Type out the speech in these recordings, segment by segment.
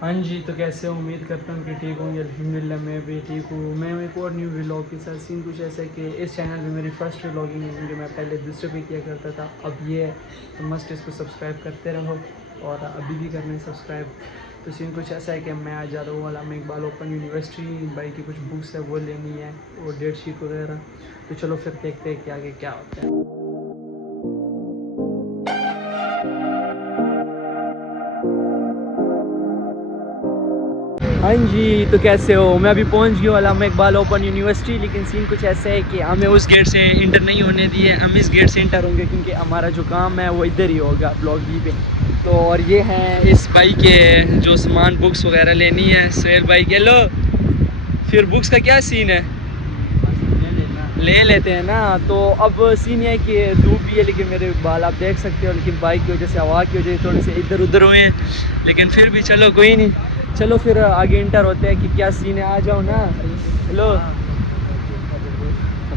हाँ जी, तो कैसे हो? उम्मीद करता हूँ कि ठीक होंगे। अल्हम्दुलिल्लाह मैं भी ठीक हूँ। मैं एक और न्यू व्लॉग के साथ। सीन कुछ ऐसा है कि इस चैनल पे मेरी फ़र्स्ट व्लॉगिंग है, जो मैं पहले दूसरे पे किया करता था, अब ये है। तो मस्ट इसको सब्सक्राइब करते रहो और अभी भी करना है सब्सक्राइब। तो सीन कुछ ऐसा है कि मैं आज जा रहा हूँ अल्लामा इकबाल ओपन यूनिवर्सिटी। भाई की कुछ बुक्स है वो लेनी है और डेट शीट वगैरह। तो चलो फिर देखते हैं कि आगे क्या होता है। हाँ जी, तो कैसे हो? मैं अभी पहुंच गया अल्लामा इकबाल ओपन यूनिवर्सिटी, लेकिन सीन कुछ ऐसा है कि हमें उस गेट से इंटर नहीं होने दिए। हम इस गेट से इंटर होंगे क्योंकि हमारा जो काम है वो इधर ही होगा, ब्लॉक बी पे। तो और ये हैं इस भाई के जो सामान बुक्स वगैरह लेनी है, सुहेल भाई के। लो फिर बुक्स का क्या सीन है? ले लेते हैं ना। तो अब सीन ये है कि धूप भी है, लेकिन मेरे बाल आप देख सकते हो, लेकिन बाइक की वजह से, हवा की वजह से थोड़े से इधर उधर हुए हैं, लेकिन फिर भी चलो कोई नहीं। चलो फिर आगे इंटर होते हैं कि क्या सीन है। आ जाओ ना। हेलो,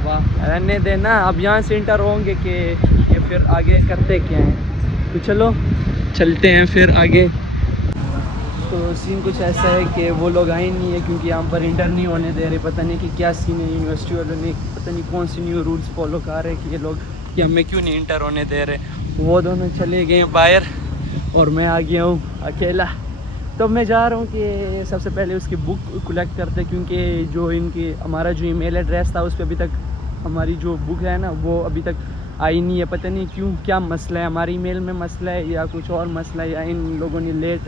वाह, रहने देना। अब यहाँ से इंटर होंगे कि ये फिर आगे करते क्या हैं। तो चलो चलते हैं फिर आगे। तो सीन कुछ ऐसा है कि वो लोग आए नहीं है क्योंकि यहाँ पर इंटर नहीं होने दे रहे। पता नहीं कि क्या सीन है, यूनिवर्सिटी वालों ने पता नहीं कौन सी न्यू रूल्स फॉलो कर रहे हैं कि ये लोग कि हमें क्यों नहीं इंटर होने दे रहे। वो दोनों चले गए बाहर और मैं आ गया हूँ अकेला। तो मैं जा रहा हूँ कि सबसे पहले उसकी बुक कलेक्ट करते, क्योंकि जो इनकी हमारा जो ईमेल एड्रेस था उस पर अभी तक हमारी जो बुक है ना वो अभी तक आई नहीं है। पता नहीं क्यों, क्या मसला है, हमारी ईमेल में मसला है या कुछ और मसला है, या इन लोगों ने लेट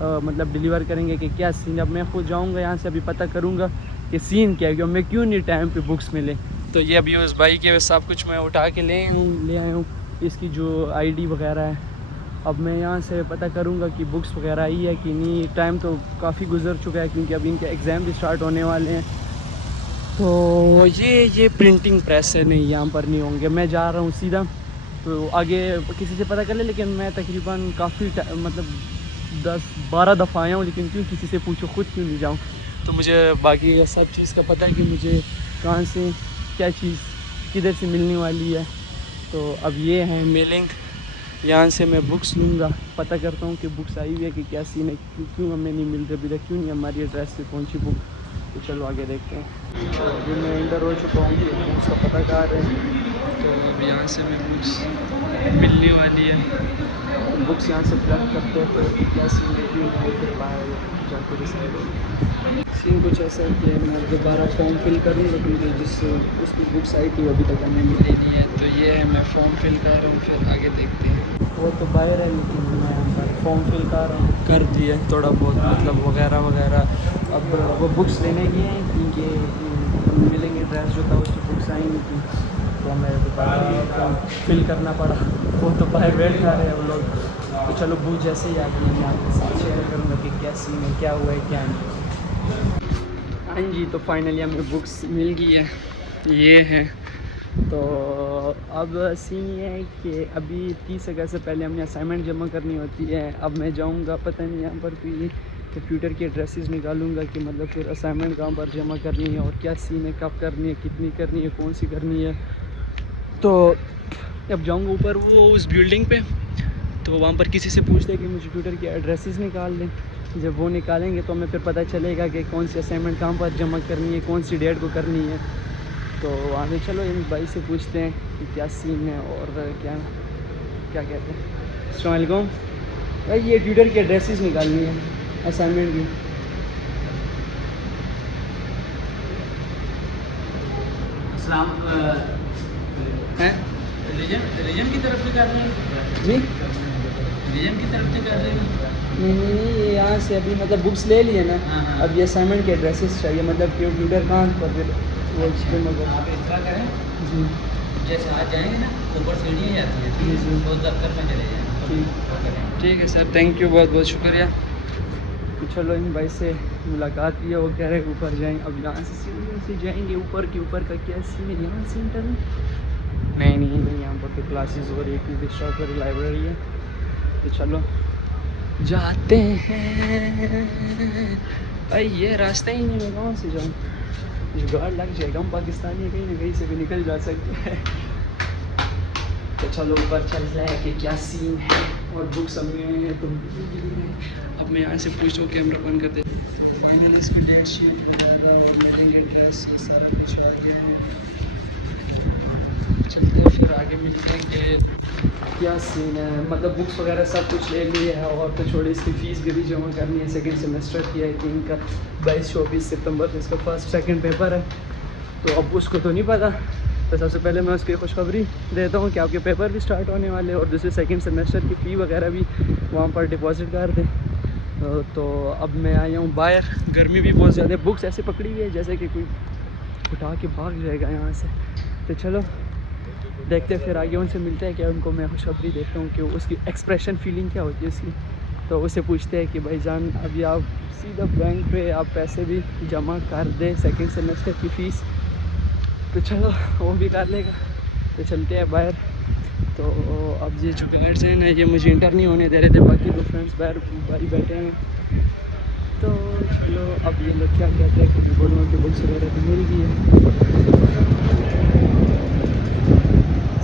मतलब डिलीवर करेंगे कि क्या सीन। अब मैं खुद जाऊंगा यहाँ से, अभी पता करूँगा कि सीन क्या है, कि हमें क्यों नहीं टाइम पे बुक्स मिले। तो ये अभी उस भाई के सब कुछ मैं उठा के ले आया हूँ, इसकी जो आईडी वगैरह है। अब मैं यहाँ से पता करूँगा कि बुक्स वगैरह आई है कि नहीं। टाइम तो काफ़ी गुजर चुका है क्योंकि अभी इनके एग्ज़ाम भी स्टार्ट होने वाले हैं। तो ये प्रिंटिंग प्रेस है, नहीं यहाँ पर नहीं होंगे। मैं जा रहा हूँ सीधा, तो आगे किसी से पता कर ले। लेकिन मैं तकरीबन काफ़ी मतलब 10-12 दफ़ा आया हूँ, लेकिन क्यों किसी से पूछो, खुद क्यों नहीं जाऊँ। तो मुझे बाकी ये सब चीज़ का पता है कि मुझे कहाँ से क्या चीज़ किधर से मिलने वाली है। तो अब ये है मेलिंग, यहाँ से मैं बुक्स लूँगा, पता करता हूँ कि बुक्स आई हुई है कि क्या सीन है, क्यों हमें नहीं मिल रही अभी तक, क्यों नहीं हमारी एड्रेस पे पहुँची बुक। तो चलो आगे देखते हैं। तो अभी मैं इंटर हो चुका हूँ कि बुक्स का पता कर रहे हैं। तो अब यहाँ से मैं बुक्स मिलने वाली है, तो बुक्स यहाँ से कलेक्ट करते हैं। तो क्या सीन है, क्यों नहीं फिर बाहर जाके डिसाइड हो। सीन कुछ ऐसा है कि मैं दोबारा फॉर्म फिल करूँगा क्योंकि जिस उसकी बुक्स आई थी अभी तक हमें मिली नहीं है। तो ये है, मैं फॉर्म फिल कर रहा हूँ, फिर आगे देखते हैं। वो तो बाहर है, लेकिन मैं यहाँ पर फॉर्म फिल कर रहा हूँ, कर दिया थोड़ा बहुत मतलब वगैरह वगैरह। अब वो बुक्स लेने की हैं क्योंकि मिलेंगे ड्रेस जो था उसकी बुक्स आई नहीं थी, तो हमें दोबारा फॉर्म फिल करना पड़ा। वो तो बाहर वेट कर रहे हैं वो लोग। तो चलो बुक जैसे ही आ गई मैं आपके साथ शेयर करूँगा कि क्या सीन है, क्या हुआ है क्या नहीं। हाँ जी, तो फाइनली हमें बुक्स मिल गई है, ये है। तो अब सीन ये है कि अभी 30 अगस्त से पहले हमने असाइनमेंट जमा करनी होती है। अब मैं जाऊंगा, पता नहीं यहाँ पर कोई कंप्यूटर की एड्रेसेस निकालूंगा कि मतलब फिर असाइनमेंट कहाँ पर जमा करनी है और क्या सीन है, कब करनी है, कितनी करनी है, कौन सी करनी है। तो अब जाऊंगा ऊपर वो उस बिल्डिंग पे, तो वहाँ पर किसी से पूछते हैं कि मुझे ट्यूटर की एड्रेसेस निकाल दें। जब वो निकालेंगे तो हमें फिर पता चलेगा कि कौन सी असाइनमेंट कहाँ पर जमा करनी है, कौन सी डेट को करनी है। तो आगे चलो इन भाई से पूछते हैं कि क्या सीन है और क्या क्या कहते हैं। अस्सलाम वालेकुम भाई, ये ट्यूटर की एड्रेसेस निकालनी है असाइनमेंट की। हैं रीजन की तरफ से कर रहे हैं जी? रीजन की तरफ से कर रहे हैं। नहीं, ये यहाँ से अभी मतलब बुक्स ले लिए ना। हाँ, हाँ। अब ये असाइनमेंट के एड्रेसेस चाहिए, मतलब कि ट्यूटर कहाँ पर फिर वो अच्छा, मतलब। आप इस तरह करें, जी जैसे आज जाएंगे ना ऊपर सीढ़ियाँ जाती है, जी जी, तो दफ्तर में चले जाएँ ठीक ठीक है सर, थैंक यू, बहुत बहुत शुक्रिया। तो चलो इन भाई से मुलाकात की है, वो कह रहे हैं ऊपर जाएं। अब यहाँ से सीढ़ियों से जाएंगे ऊपर के, ऊपर का क्या सीन है, यहाँ से इंटर नहीं, यहाँ पर तो क्लासेस हो रही है क्योंकि स्टॉकरी लाइब्रेरी है। तो चलो जाते हैं। भाई ये रास्ता ही नहीं, मैं कहाँ से जाऊँ, जुगाड़ लग जाएगा। हम पाकिस्तानी है, कहीं ना कहीं से भी निकल जा सकते हैं। तो चलो ऊपर चल रहे हैं कि क्या सीन है और बुक्स सब में हैं। तो अब मैं यहाँ से पूछता हूँ, कैमरा बंद कर दे। इसकी डेट शीट ड्रेस सारा कुछ आगे चलते हैं, फिर आगे मिलते हैं कि क्या सीन है। मतलब बुक्स वगैरह सब कुछ ले लिए है, और तो छोड़ी इसकी फ़ीस भी जमा करनी है। सेकंड सेमेस्टर की है कि इनका 22-24 सितंबर से इसका फर्स्ट सेकंड पेपर है। तो अब उसको तो नहीं पता, तो सबसे पहले मैं उसकी खुशखबरी देता हूँ कि आपके पेपर भी स्टार्ट होने वाले हैं, और दूसरे सेकंड सेमेस्टर की फ़ी वगैरह भी वहाँ पर डिपॉजिट कर दें। तो अब मैं आया हूँ बाहर, गर्मी भी बहुत ज़्यादा, बुक्स ऐसे पकड़ी हुई है जैसे कि कोई उठा के भाग जाएगा यहाँ से। तो चलो देखते हैं, फिर आगे उनसे मिलते हैं, क्या उनको मैं खुशखबरी देता हूँ कि उसकी एक्सप्रेशन फीलिंग क्या होती है उसकी। तो उससे पूछते हैं कि भाईजान अभी आप सीधा बैंक पे आप पैसे भी जमा कर दें सेकंड सेमेस्टर की फ़ीस। तो चलो वो भी कर लेगा। तो चलते हैं बाहर। तो अब ये जो गाइड्स हैं ना, ये मुझे इंटर नहीं होने दे रहे थे, बाकी दो फ्रेंड्स बाहर बैठे हैं। तो चलो अब ये लोग क्या कहते हैं कि बोलो कि बुक्स वगैरह तो मिल गई है।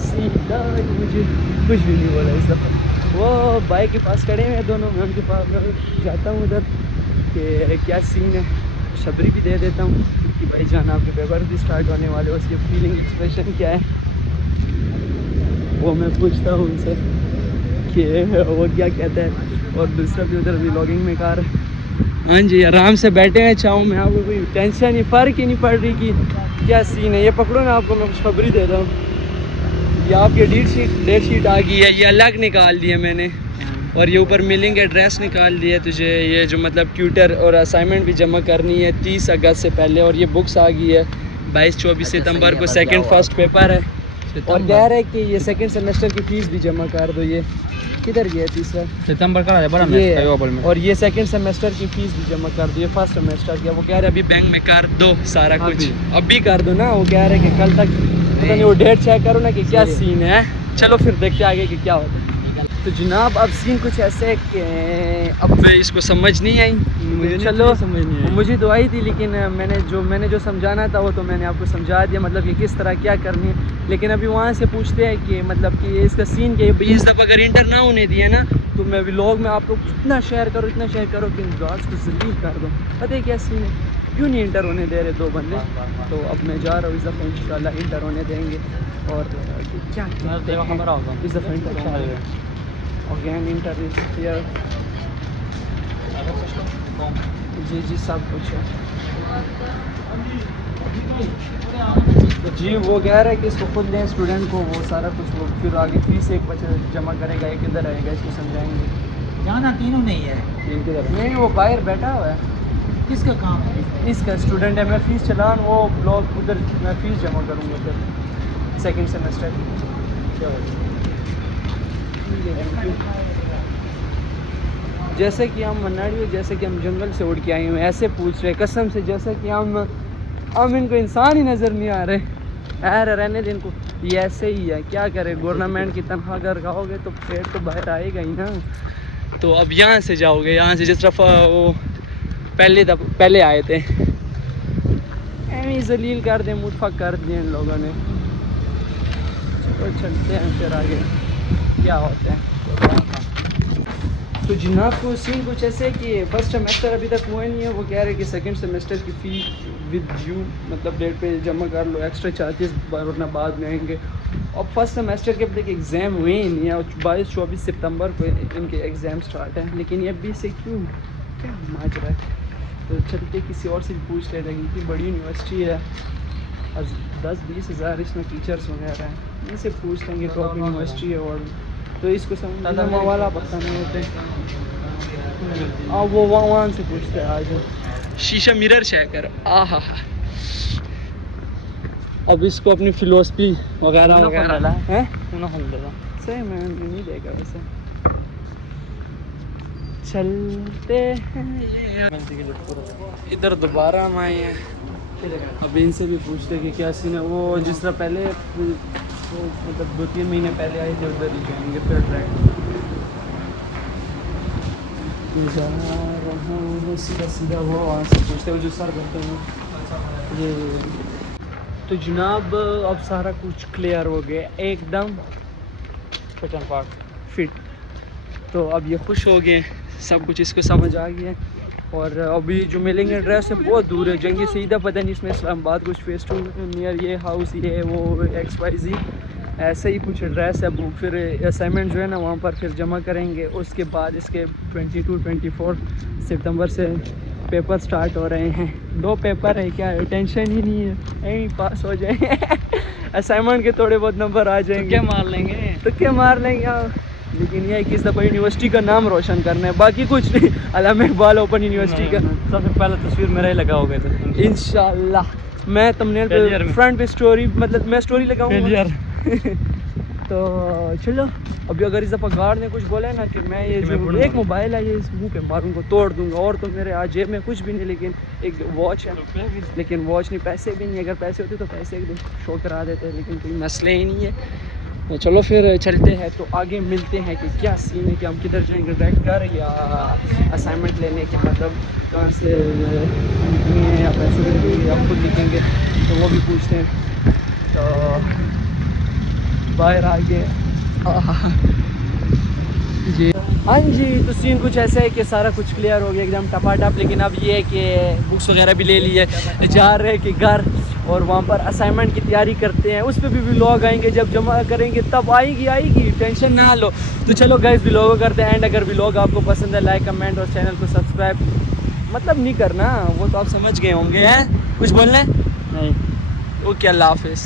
सीधा मुझे कुछ भी नहीं बोला इस दफ़ा। वो बाइक के पास खड़े हैं दोनों, मैं उनके पास जाता हूँ उधर कि क्या सीन है, खबरी भी दे देता हूँ कि भाई जान आपके पेपर भी स्टार्ट होने वाले, उसकी फीलिंग एक्सप्रेशन क्या है वो मैं पूछता हूँ उनसे कि वो क्या कहता है। और दूसरा भी उधर व्लॉगिंग में कार, हाँ जी आराम से बैठे हैं चाहूँ मैं, आपको कोई टेंशन नहीं, फ़र्क ही नहीं पड़ रही कि क्या सीन है। ये पकड़ो ना, आपको मैं खुशखबरी दे रहा हूँ। ये आपकी डेट शीट आ गई है, ये अलग निकाल दी है मैंने, और ये ऊपर मिलिंग एड्रेस निकाल दिया तुझे। ये जो मतलब ट्यूटर और असाइनमेंट भी जमा करनी है 30 अगस्त से पहले, और ये बुक्स आ गई है 22-24 सितंबर को सेकंड फर्स्ट पेपर है। और कह रहे हैं कि ये सेकंड सेमेस्टर की फ़ीस भी जमा कर दो। ये किधर गया तीसरा सितंबर का ये, और ये सेकंड सेमेस्टर की फ़ीस भी जमा कर दो, ये फर्स्ट सेमेस्टर की। वो कह रहे अभी बैंक में कर दो सारा कुछ, अभी कर दो ना। वो कह रहे कि कल तक पता नहीं, वो डेट चेक करो ना कि क्या सीन है। चलो फिर देखते आगे कि क्या होता है। तो जनाब अब सीन कुछ ऐसे है कि अब इसको समझ नहीं आई मुझे। चलो समझ नहीं आई, मुझे तो आई थी, लेकिन मैंने जो समझाना था वो तो मैंने आपको समझा दिया, मतलब कि किस तरह क्या करनी है। लेकिन अभी वहाँ से पूछते हैं कि मतलब कि इसका सीन क्या है। इस दफ़ा अगर इंटर ना होने दिया ना तो मैं व्लॉग में आप लोग इतना शेयर करो कि गार्ड्स को जल्दी कर दो। पता है क्या सीन है, क्यों नहीं इंटर होने दे रहे दो बंदे। तो अब मैं जा रहा हूँ, इस दफ़ा इंशाल्लाह इंटर होने देंगे। और क्या इस दफ़ा enter again enter is here. जी सब कुछ है जी। वो कह रहा है कि इसको खुद दें स्टूडेंट को, वो सारा कुछ वो फिर आगे फीस एक बच्चे जमा करेगा, एक इधर आएगा, इसको समझाएंगे। जाना तीनों नहीं है, नहीं वो बाहर बैठा हुआ है। किसका काम है? इसका स्टूडेंट है, मैं फ़ीस चलान वो ब्लॉग उधर मैं फ़ीस जमा करूँगा फिर सेकंड सेमेस्टर की। जैसे कि हम मनाड़ी, जैसे कि हम जंगल से उड़ के आए हुए, ऐसे पूछ रहे कसम से जैसे कि हम इनको इंसान ही नज़र नहीं आ रहे। अरे रहने दें इनको, ये ऐसे ही है, क्या करें। गवर्नमेंट की तनख्वाह अगर खाओगे तो पेट तो बाहर आएगा ही ना। तो अब यहाँ से जाओगे, यहाँ से जिस तरफ वो पहले आए थे, ऐसे जलील कर दें, मुतफक कर दिए इन लोगों ने। तो चलते हैं फिर आगे क्या होता है। तो जनाब को सीन कुछ ऐसे कि फर्स्ट सेमेस्टर अभी तक हुआ नहीं है। वो कह रहे हैं कि सेकंड सेमेस्टर की फ़ी विद ड्यू मतलब डेट पे जमा कर लो, एक्स्ट्रा चार्जेस वरना बाद में आएंगे। और फर्स्ट सेमेस्टर के अब तक एग्ज़ाम हुए ही नहीं है, और 22-24 सितंबर को इनके एग्ज़ाम स्टार्ट है। लेकिन ये अभी से क्यों क्या माजरा है। तो चलते किसी और से भी पूछ लेते हैं, इतनी बड़ी यूनिवर्सिटी है, 10-20 हज़ार इसमें टीचर्स वगैरह हैं, इनसे पूछ लेंगे टॉप यूनिवर्सिटी है। और तो इसको समझना वाला पता नहीं होते। वो वहाँ से पूछते हैं आज शीशा मिरर चेक कर। आहा अब इसको अपनी फिलोसफी वगैरह है सही मैं नहीं देखा वैसे। चलते हैं इधर दोबारा हम आए हैं। अब इनसे भी पूछते कि क्या सीन है। वो जिस तरह पहले वो मतलब 2-3 महीने पहले आए थे उधर ही जाएंगे फिर ट्रैक जा रहा हूँ सीधा वो वहाँ से पूछते हुए जो सर करते हैं ये। तो जनाब अब सारा कुछ क्लियर हो गया एकदम फिट तो अब ये खुश हो गए, सब कुछ इसको समझ आ गया है। और अभी जो मिलेंगे एड्रेस है बहुत दूर है, जंगी सीधा पता नहीं इसमें इस्लामाबाद कुछ फेस 2 नियर ये हाउस ये वो XYZ ऐसे ही कुछ एड्रेस है। वो फिर असाइनमेंट जो है ना वहाँ पर फिर जमा करेंगे। उसके बाद इसके 22-24 सितंबर से पेपर स्टार्ट हो रहे हैं। 2 पेपर है, क्या है, टेंशन ही नहीं है, यहीं पास हो जाएंगे। असाइनमेंट के थोड़े बहुत नंबर आ जाएंगे, क्या मार लेंगे? तो क्या मार लेंगे हाँ। लेकिन यह किस दफ़ा यूनिवर्सिटी का नाम रोशन करना है, बाकी कुछ नहीं। अल्लामा इकबाल ओपन यूनिवर्सिटी का सबसे पहले तस्वीर मेरा ही लगा होगा तो इंशाल्लाह। मैं थंबनेल पे फ्रंट पे स्टोरी, मतलब मैं स्टोरी लगाऊंगा। तो चलो अभी अगर इस दफ़ा गार्ड ने कुछ बोला है ना कि मैं ये जो एक मोबाइल है ये इस मुँह पे मारूंगा, तोड़ दूंगा। और तो मेरे आज जेब में कुछ भी नहीं, लेकिन एक वॉच है, लेकिन वॉच नहीं, पैसे भी नहीं। अगर पैसे होते तो पैसे एक दो शो करा देते, लेकिन कोई मसले ही नहीं है। तो चलो फिर चलते हैं, तो आगे मिलते हैं कि क्या सीन है, कि हम किधर जाएंगे, डायरेक्ट घर या असाइनमेंट लेने के, मतलब कहाँ से लिखेंगे या पैसे देंगे या खुद लिखेंगे, तो वो भी पूछते हैं। तो बाहर आ गए जी। हाँ जी, तो सीन कुछ ऐसा है कि सारा कुछ क्लियर हो गया एकदम टपाटप। लेकिन अब ये है कि बुक्स वगैरह भी ले ली है, जा रहे हैं कि घर, और वहाँ पर असाइनमेंट की तैयारी करते हैं। उस पर भी व्लॉग आएंगे, जब जमा करेंगे तब आएगी, टेंशन ना लो। तो चलो गाइस व्लॉग करते हैं एंड। अगर व्लॉग आपको पसंद है लाइक कमेंट और चैनल को सब्सक्राइब मतलब नहीं करना, वो तो आप समझ गए होंगे। हैं कुछ बोलना है? नहीं। ओके, अल्लाह हाफिज़।